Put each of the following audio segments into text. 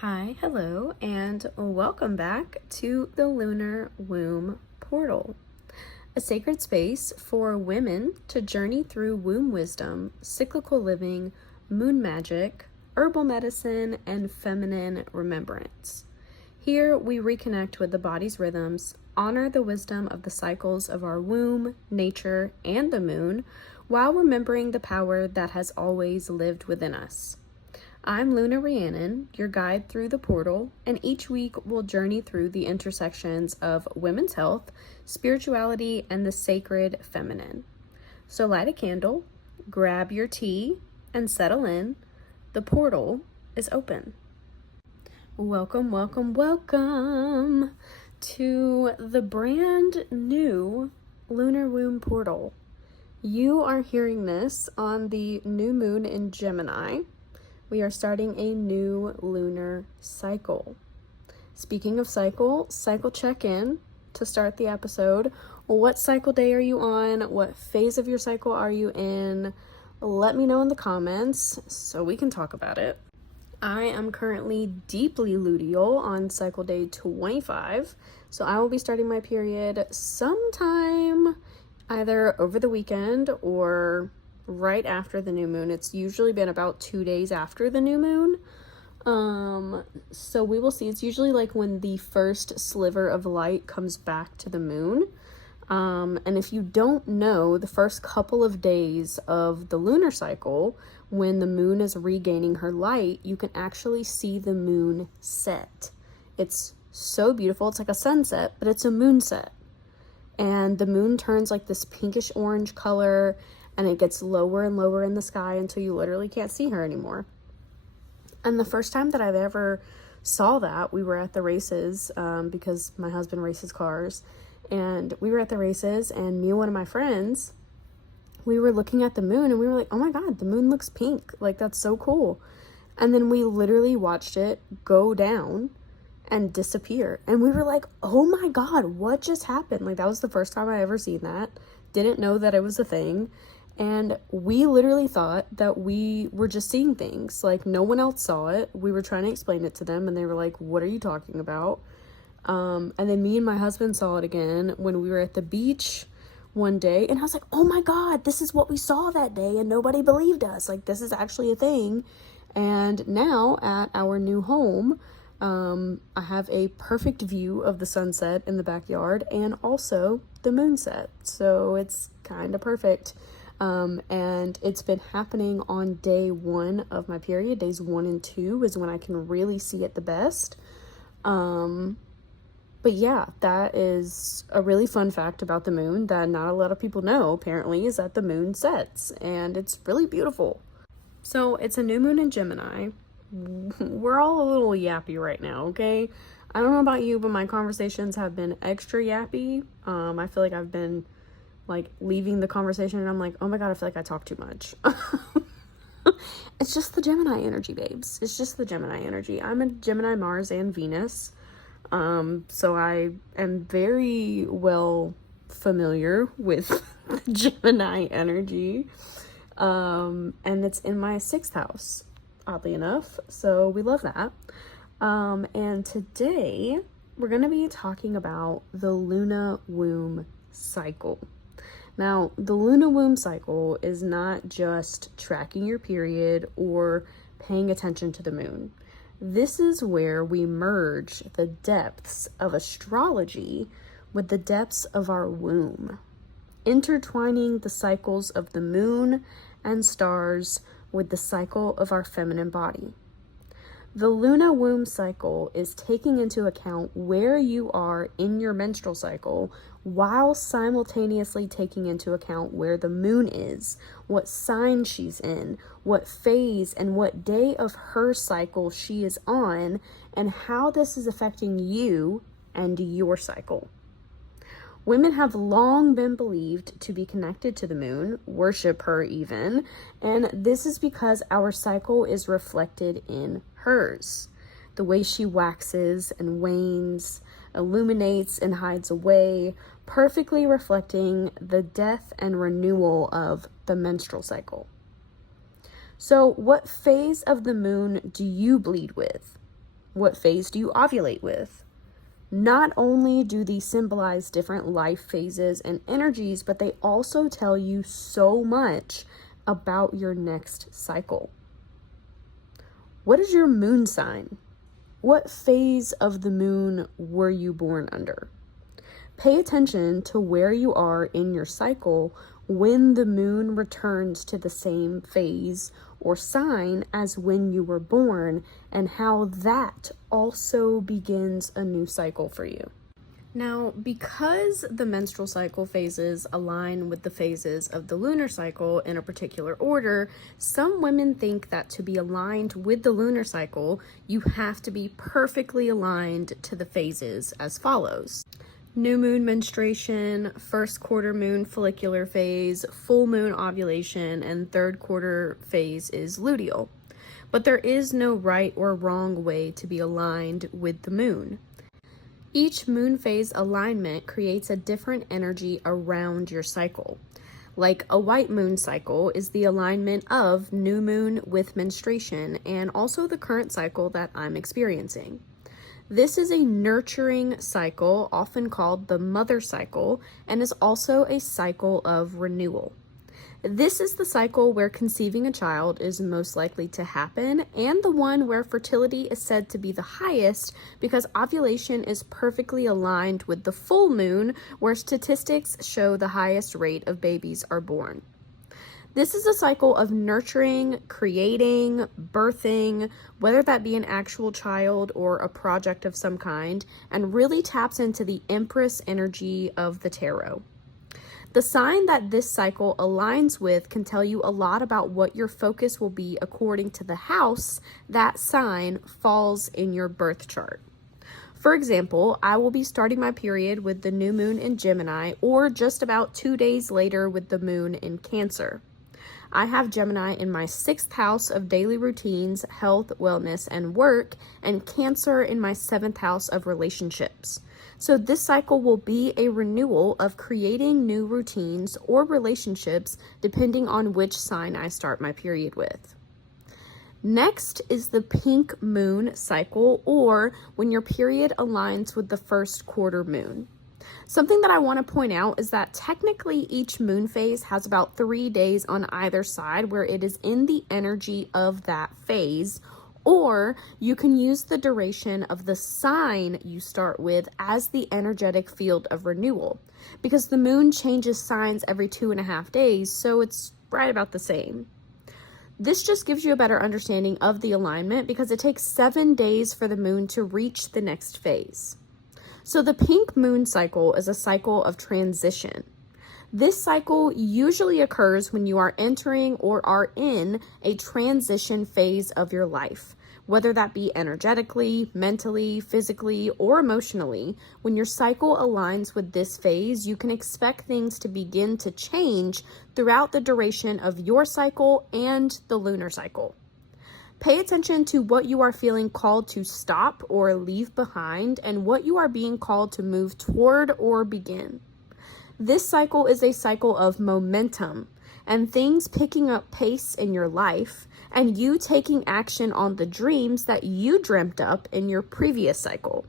Hi, hello, and welcome back to the Lunar Womb Portal, a sacred space for women to journey through womb wisdom, cyclical living, moon magic, herbal medicine, and feminine remembrance. Here we reconnect with the body's rhythms, honor the wisdom of the cycles of our womb, nature, and the moon, while remembering the power that has always lived within us. I'm Luna Rhiannon, your guide through the portal, and each week we'll journey through the intersections of women's health, spirituality, and the sacred feminine. So light a candle, grab your tea, and settle in. The portal is open. Welcome, welcome, welcome to the brand new Lunar Womb Portal. You are hearing this on the new moon in Gemini. We are starting a new lunar cycle. Speaking of cycle check-in to start the episode. What cycle day are you on? What phase of your cycle are you in? Let me know in the comments so we can talk about it. I am currently deeply luteal on cycle day 25, so I will be starting my period sometime either over the weekend or right after the new moon. It's usually been about 2 days after the new moon. So we will see. It's usually like when the first sliver of light comes back to the moon. And if you don't know, the first couple of days of the lunar cycle, when the moon is regaining her light, you can actually see the moon set. It's so beautiful. It's like a sunset, but it's a moonset. And the moon turns like this pinkish orange color, and it gets lower and lower in the sky until you literally can't see her anymore. And the first time that I've ever saw that, we were at the races, because my husband races cars, and we were at the races, and me and one of my friends, we were looking at the moon, and we were like, oh my god, the moon looks pink, like that's so cool. And then we literally watched it go down and disappear, and we were like, oh my god, what just happened? Like, that was the first time I ever seen that. Didn't know that it was a thing. And we literally thought that we were just seeing things. Like, no one else saw it. We were trying to explain it to them, and they were like, what are you talking about? And then me and my husband saw it again when we were at the beach one day. And I was like, oh my god, this is what we saw that day, and nobody believed us. Like, this is actually a thing. And now at our new home, I have a perfect view of the sunset in the backyard and also the moon set. So it's kind of perfect. And it's been happening on day 1 of my period. Days 1 and 2 is when I can really see it the best. But yeah, that is a really fun fact about the moon that not a lot of people know, apparently, is that the moon sets, and it's really beautiful. So it's a new moon in Gemini. We're all a little yappy right now, okay? I don't know about you, but my conversations have been extra yappy. I feel like I've been like leaving the conversation and I'm like, oh my god, I feel like I talk too much. It's just the Gemini energy, babes. It's just the Gemini energy. I'm a Gemini, Mars, and Venus. So I am very well familiar with the Gemini energy. And it's in my 6th house, oddly enough. So we love that. And today we're going to be talking about the Lunar Womb cycle. Now, the lunar womb cycle is not just tracking your period or paying attention to the moon. This is where we merge the depths of astrology with the depths of our womb, intertwining the cycles of the moon and stars with the cycle of our feminine body. The lunar womb cycle is taking into account where you are in your menstrual cycle while simultaneously taking into account where the moon is, what sign she's in, what phase and what day of her cycle she is on, and how this is affecting you and your cycle. Women have long been believed to be connected to the moon, worship her even, and this is because our cycle is reflected in hers. The way she waxes and wanes, illuminates and hides away, perfectly reflecting the death and renewal of the menstrual cycle. So what phase of the moon do you bleed with? What phase do you ovulate with? Not only do these symbolize different life phases and energies, but they also tell you so much about your next cycle. What is your moon sign? What phase of the moon were you born under? Pay attention to where you are in your cycle when the moon returns to the same phase or sign as when you were born, and how that also begins a new cycle for you. Now, because the menstrual cycle phases align with the phases of the lunar cycle in a particular order, some women think that to be aligned with the lunar cycle, you have to be perfectly aligned to the phases as follows. New moon menstruation, first quarter moon follicular phase, full moon ovulation, and third quarter phase is luteal. But there is no right or wrong way to be aligned with the moon. Each moon phase alignment creates a different energy around your cycle. Like a white moon cycle is the alignment of new moon with menstruation and also the current cycle that I'm experiencing. This is a nurturing cycle, often called the mother cycle, and is also a cycle of renewal. This is the cycle where conceiving a child is most likely to happen, and the one where fertility is said to be the highest because ovulation is perfectly aligned with the full moon, where statistics show the highest rate of babies are born. This is a cycle of nurturing, creating, birthing, whether that be an actual child or a project of some kind, and really taps into the Empress energy of the tarot. The sign that this cycle aligns with can tell you a lot about what your focus will be according to the house that sign falls in your birth chart. For example, I will be starting my period with the new moon in Gemini, or just about 2 days later with the moon in Cancer. I have Gemini in my 6th house of daily routines, health, wellness, and work, and Cancer in my 7th house of relationships. So this cycle will be a renewal of creating new routines or relationships depending on which sign I start my period with. Next is the pink moon cycle, or when your period aligns with the first quarter moon. Something that I want to point out is that technically each moon phase has about 3 days on either side where it is in the energy of that phase, or you can use the duration of the sign you start with as the energetic field of renewal, because the moon changes signs every 2.5 days, so it's right about the same. This just gives you a better understanding of the alignment because it takes 7 days for the moon to reach the next phase. So the pink moon cycle is a cycle of transition. This cycle usually occurs when you are entering or are in a transition phase of your life, whether that be energetically, mentally, physically, or emotionally. When your cycle aligns with this phase, you can expect things to begin to change throughout the duration of your cycle and the lunar cycle. Pay attention to what you are feeling called to stop or leave behind, and what you are being called to move toward or begin. This cycle is a cycle of momentum and things picking up pace in your life, and you taking action on the dreams that you dreamt up in your previous cycle,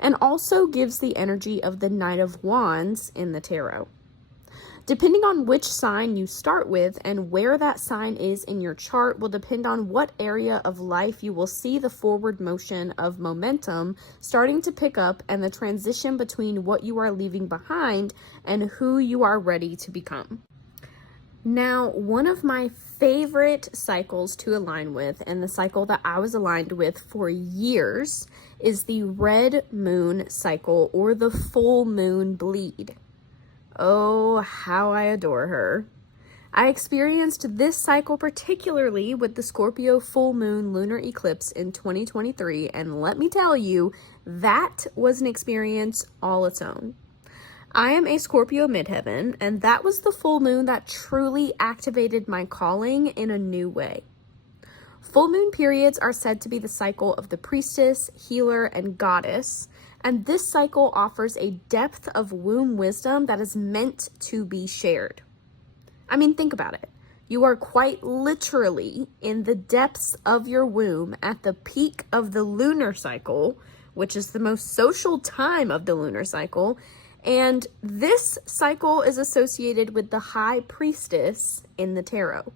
and also gives the energy of the Knight of Wands in the tarot. Depending on which sign you start with and where that sign is in your chart will depend on what area of life you will see the forward motion of momentum starting to pick up, and the transition between what you are leaving behind and who you are ready to become. Now, one of my favorite cycles to align with, and the cycle that I was aligned with for years, is the red moon cycle, or the full moon bleed. Oh, how I adore her. I experienced this cycle particularly with the Scorpio full moon lunar eclipse in 2023, and let me tell you, that was an experience all its own. I am a Scorpio midheaven, and that was the full moon that truly activated my calling in a new way. Full moon periods are said to be the cycle of the priestess, healer, and goddess, and this cycle offers a depth of womb wisdom that is meant to be shared. I mean, think about it. You are quite literally in the depths of your womb at the peak of the lunar cycle, which is the most social time of the lunar cycle. And this cycle is associated with the high priestess in the tarot.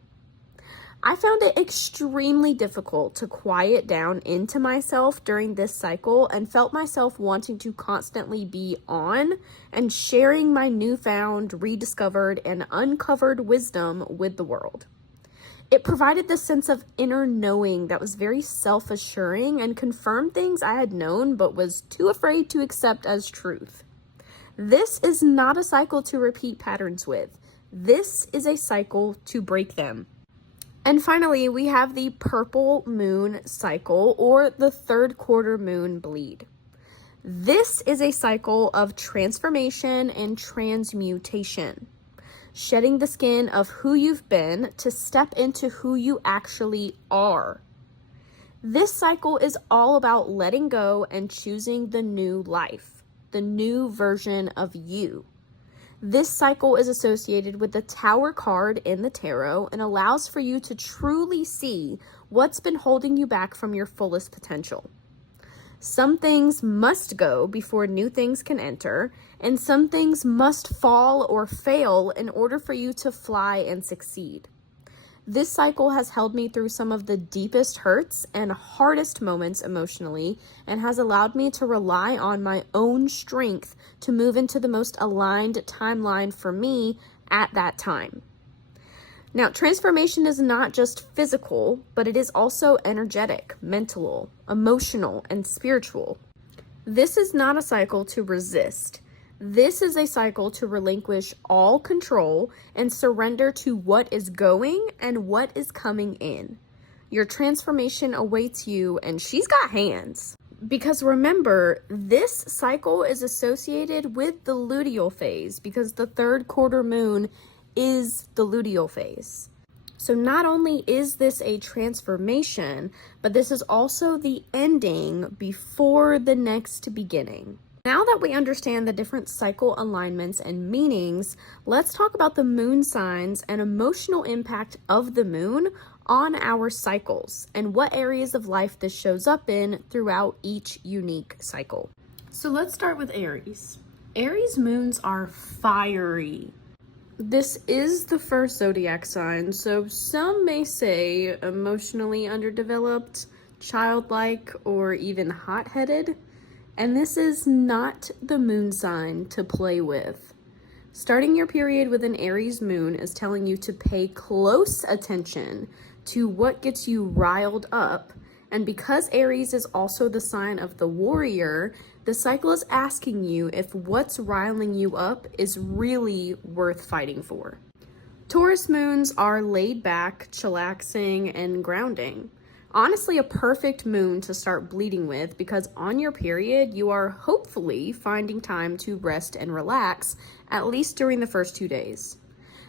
I found it extremely difficult to quiet down into myself during this cycle and felt myself wanting to constantly be on and sharing my newfound, rediscovered, and uncovered wisdom with the world. It provided this sense of inner knowing that was very self-assuring and confirmed things I had known but was too afraid to accept as truth. This is not a cycle to repeat patterns with. This is a cycle to break them. And finally, we have the purple moon cycle, or the third quarter moon bleed. This is a cycle of transformation and transmutation, shedding the skin of who you've been to step into who you actually are. This cycle is all about letting go and choosing the new life, the new version of you. This cycle is associated with the Tower card in the tarot and allows for you to truly see what's been holding you back from your fullest potential. Some things must go before new things can enter, and some things must fall or fail in order for you to fly and succeed. This cycle has held me through some of the deepest hurts and hardest moments emotionally, and has allowed me to rely on my own strength to move into the most aligned timeline for me at that time. Now, transformation is not just physical, but it is also energetic, mental, emotional, and spiritual. This is not a cycle to resist. This is a cycle to relinquish all control and surrender to what is going and what is coming in. Your transformation awaits you, and she's got hands. Because remember, this cycle is associated with the luteal phase, because the third quarter moon is the luteal phase. So not only is this a transformation, but this is also the ending before the next beginning. Now that we understand the different cycle alignments and meanings, let's talk about the moon signs and emotional impact of the moon on our cycles and what areas of life this shows up in throughout each unique cycle. So let's start with Aries. Aries moons are fiery. This is the first zodiac sign, so some may say emotionally underdeveloped, childlike, or even hot-headed. And this is not the moon sign to play with. Starting your period with an Aries moon is telling you to pay close attention to what gets you riled up. And because Aries is also the sign of the warrior, the cycle is asking you if what's riling you up is really worth fighting for. Taurus moons are laid back, chillaxing, and grounding. Honestly, a perfect moon to start bleeding with, because on your period, you are hopefully finding time to rest and relax, at least during the first 2 days.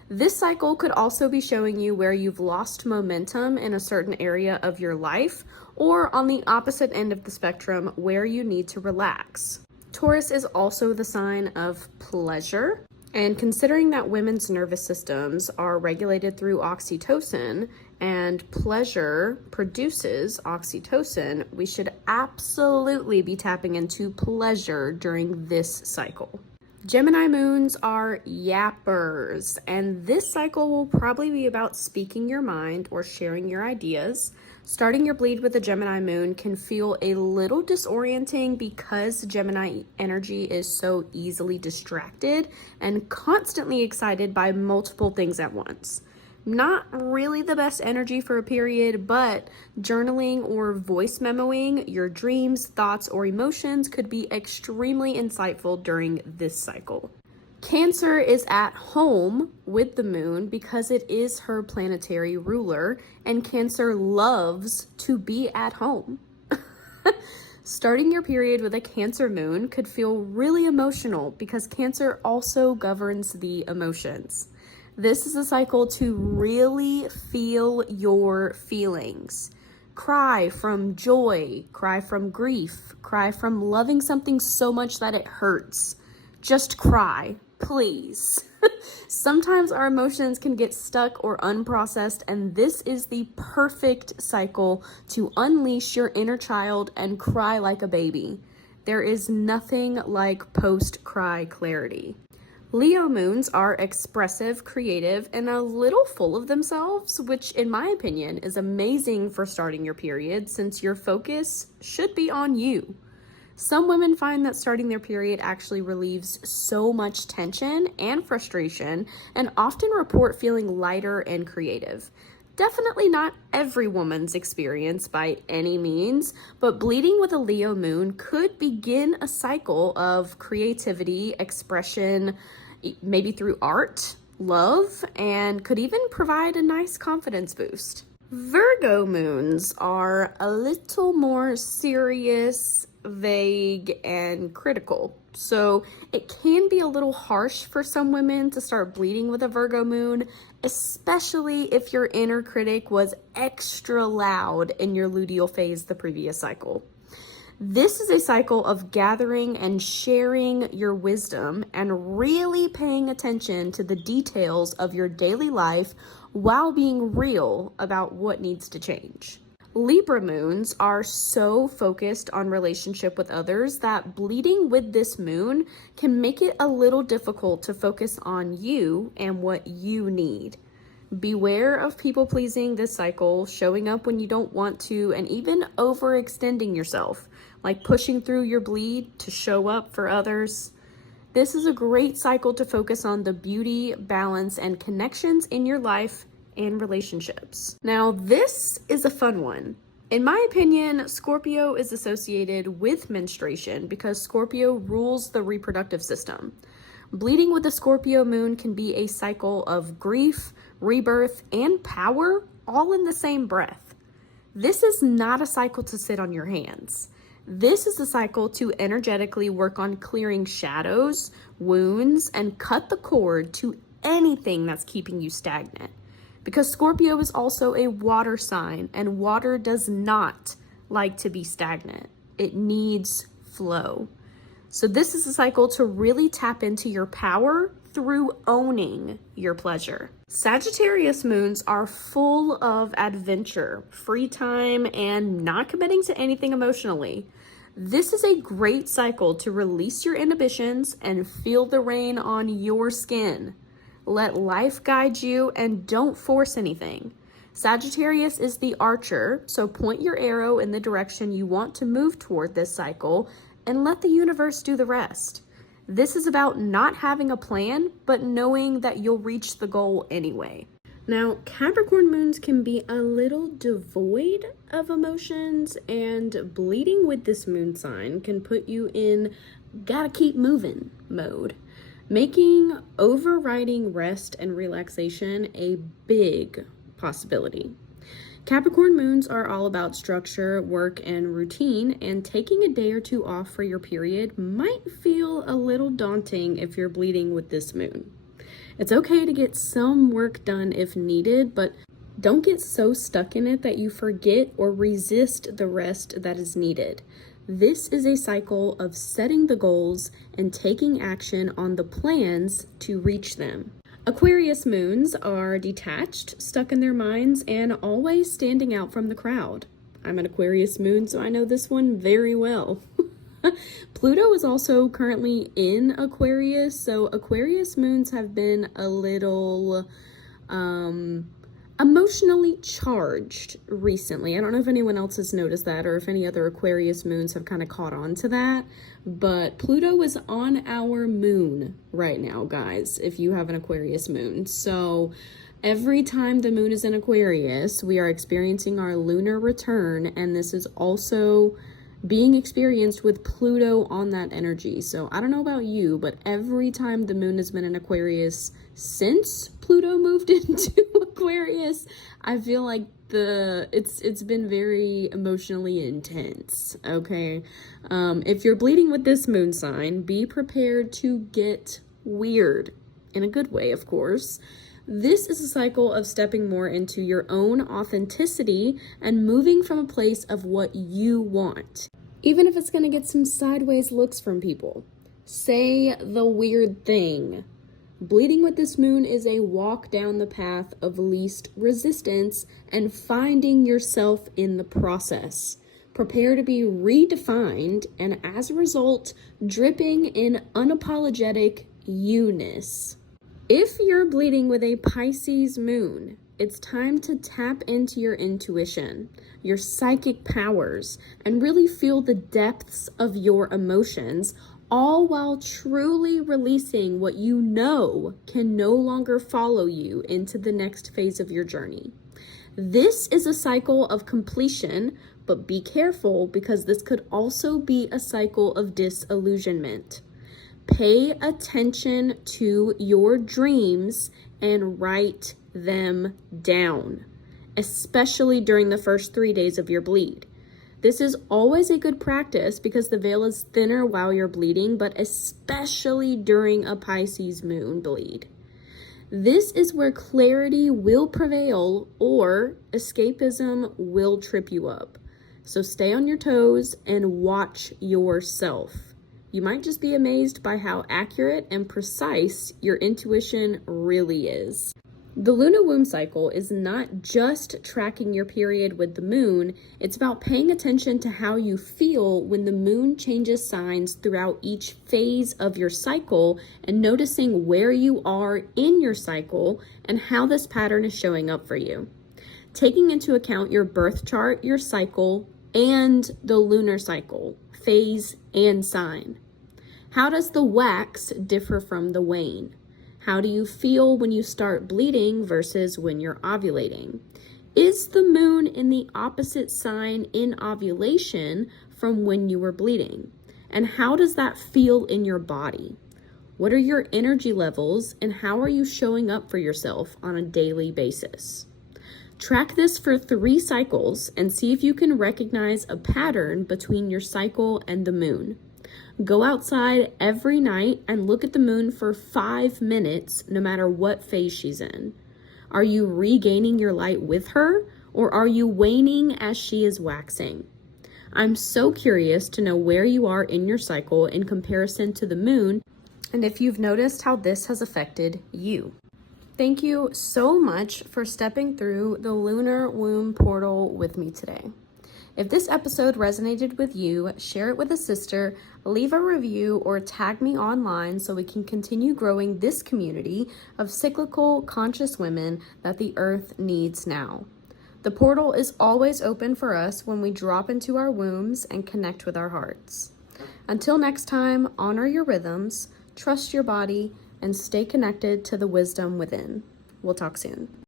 This cycle could also be showing you where you've lost momentum in a certain area of your life, or on the opposite end of the spectrum, where you need to relax. Taurus is also the sign of pleasure. And considering that women's nervous systems are regulated through oxytocin and pleasure produces oxytocin, we should absolutely be tapping into pleasure during this cycle. Gemini moons are yappers, and this cycle will probably be about speaking your mind or sharing your ideas. Starting your bleed with a Gemini moon can feel a little disorienting because Gemini energy is so easily distracted and constantly excited by multiple things at once. Not really the best energy for a period, but journaling or voice memoing your dreams, thoughts, or emotions could be extremely insightful during this cycle. Cancer is at home with the moon because it is her planetary ruler, and Cancer loves to be at home. Starting your period with a Cancer moon could feel really emotional because Cancer also governs the emotions. This is a cycle to really feel your feelings. Cry from joy, cry from grief, cry from loving something so much that it hurts. Just cry. please. Sometimes our emotions can get stuck or unprocessed, and this is the perfect cycle to unleash your inner child and cry like a baby. There is nothing like post-cry clarity. Leo moons are expressive, creative, and a little full of themselves, which in my opinion is amazing for starting your period since your focus should be on you. Some women find that starting their period actually relieves so much tension and frustration and often report feeling lighter and creative. Definitely not every woman's experience by any means, but bleeding with a Leo moon could begin a cycle of creativity, expression, maybe through art, love, and could even provide a nice confidence boost. Virgo moons are a little more serious, vague, and critical. So it can be a little harsh for some women to start bleeding with a Virgo moon, especially if your inner critic was extra loud in your luteal phase the previous cycle. This is a cycle of gathering and sharing your wisdom and really paying attention to the details of your daily life while being real about what needs to change. Libra moons are so focused on relationship with others that bleeding with this moon can make it a little difficult to focus on you and what you need. Beware of people pleasing this cycle, showing up when you don't want to, and even overextending yourself, like pushing through your bleed to show up for others. This is a great cycle to focus on the beauty, balance, and connections in your life and relationships. Now, this is a fun one. In my opinion, Scorpio is associated with menstruation because Scorpio rules the reproductive system. Bleeding with the Scorpio moon can be a cycle of grief, rebirth, and power all in the same breath. This is not a cycle to sit on your hands. This is a cycle to energetically work on clearing shadows, wounds, and cut the cord to anything that's keeping you stagnant. Because Scorpio is also a water sign, and water does not like to be stagnant. It needs flow. So this is a cycle to really tap into your power through owning your pleasure. Sagittarius moons are full of adventure, free time, and not committing to anything emotionally. This is a great cycle to release your inhibitions and feel the rain on your skin. Let life guide you and don't force anything. Sagittarius is the archer, so point your arrow in the direction you want to move toward this cycle and let the universe do the rest. This is about not having a plan, but knowing that you'll reach the goal anyway. Now, Capricorn moons can be a little devoid of emotions, and bleeding with this moon sign can put you in gotta keep moving mode, making overriding rest and relaxation a big possibility. Capricorn moons are all about structure, work, and routine, and taking a day or two off for your period might feel a little daunting if you're bleeding with this moon. It's okay to get some work done if needed, but don't get so stuck in it that you forget or resist the rest that is needed. This is a cycle of setting the goals and taking action on the plans to reach them. Aquarius moons are detached, stuck in their minds, and always standing out from the crowd. I'm an Aquarius moon, so I know this one very well. Pluto is also currently in Aquarius, so Aquarius moons have been a little emotionally charged recently. I don't know if anyone else has noticed that or if any other Aquarius moons have kind of caught on to that, but Pluto is on our moon right now, guys, if you have an Aquarius moon. So every time the moon is in Aquarius, we are experiencing our lunar return, and this is also being experienced with Pluto on that energy. So I don't know about you, but every time the moon has been in Aquarius since Pluto moved into Aquarius, I feel like it's been very emotionally intense. Okay, if you're bleeding with this moon sign, be prepared to get weird in a good way, of course. This is a cycle of stepping more into your own authenticity and moving from a place of what you want, even if it's going to get some sideways looks from people. Say the weird thing. Bleeding with this moon is a walk down the path of least resistance and finding yourself in the process. Prepare to be redefined and, as a result, dripping in unapologetic you-ness. If you're bleeding with a Pisces moon, it's time to tap into your intuition, your psychic powers, and really feel the depths of your emotions, all while truly releasing what you know can no longer follow you into the next phase of your journey. This is a cycle of completion, but be careful because this could also be a cycle of disillusionment. Pay attention to your dreams and write them down, especially during the first 3 days of your bleed. This is always a good practice because the veil is thinner while you're bleeding, but especially during a Pisces moon bleed. This is where clarity will prevail or escapism will trip you up. So stay on your toes and watch yourself. You might just be amazed by how accurate and precise your intuition really is. The lunar womb cycle is not just tracking your period with the moon, it's about paying attention to how you feel when the moon changes signs throughout each phase of your cycle and noticing where you are in your cycle and how this pattern is showing up for you. Taking into account your birth chart, your cycle, and the lunar cycle, phase, and sign. How does the wax differ from the wane? How do you feel when you start bleeding versus when you're ovulating? Is the moon in the opposite sign in ovulation from when you were bleeding? And how does that feel in your body? What are your energy levels and how are you showing up for yourself on a daily basis? Track this for 3 cycles and see if you can recognize a pattern between your cycle and the moon. Go outside every night and look at the moon for 5 minutes, no matter what phase she's in. Are you regaining your light with her, or are you waning as she is waxing? I'm so curious to know where you are in your cycle in comparison to the moon, and if you've noticed how this has affected you. Thank you so much for stepping through the Lunar Womb Portal with me today. If this episode resonated with you, share it with a sister, leave a review, or tag me online so we can continue growing this community of cyclical, conscious women that the earth needs now. The portal is always open for us when we drop into our wombs and connect with our hearts. Until next time, honor your rhythms, trust your body, and stay connected to the wisdom within. We'll talk soon.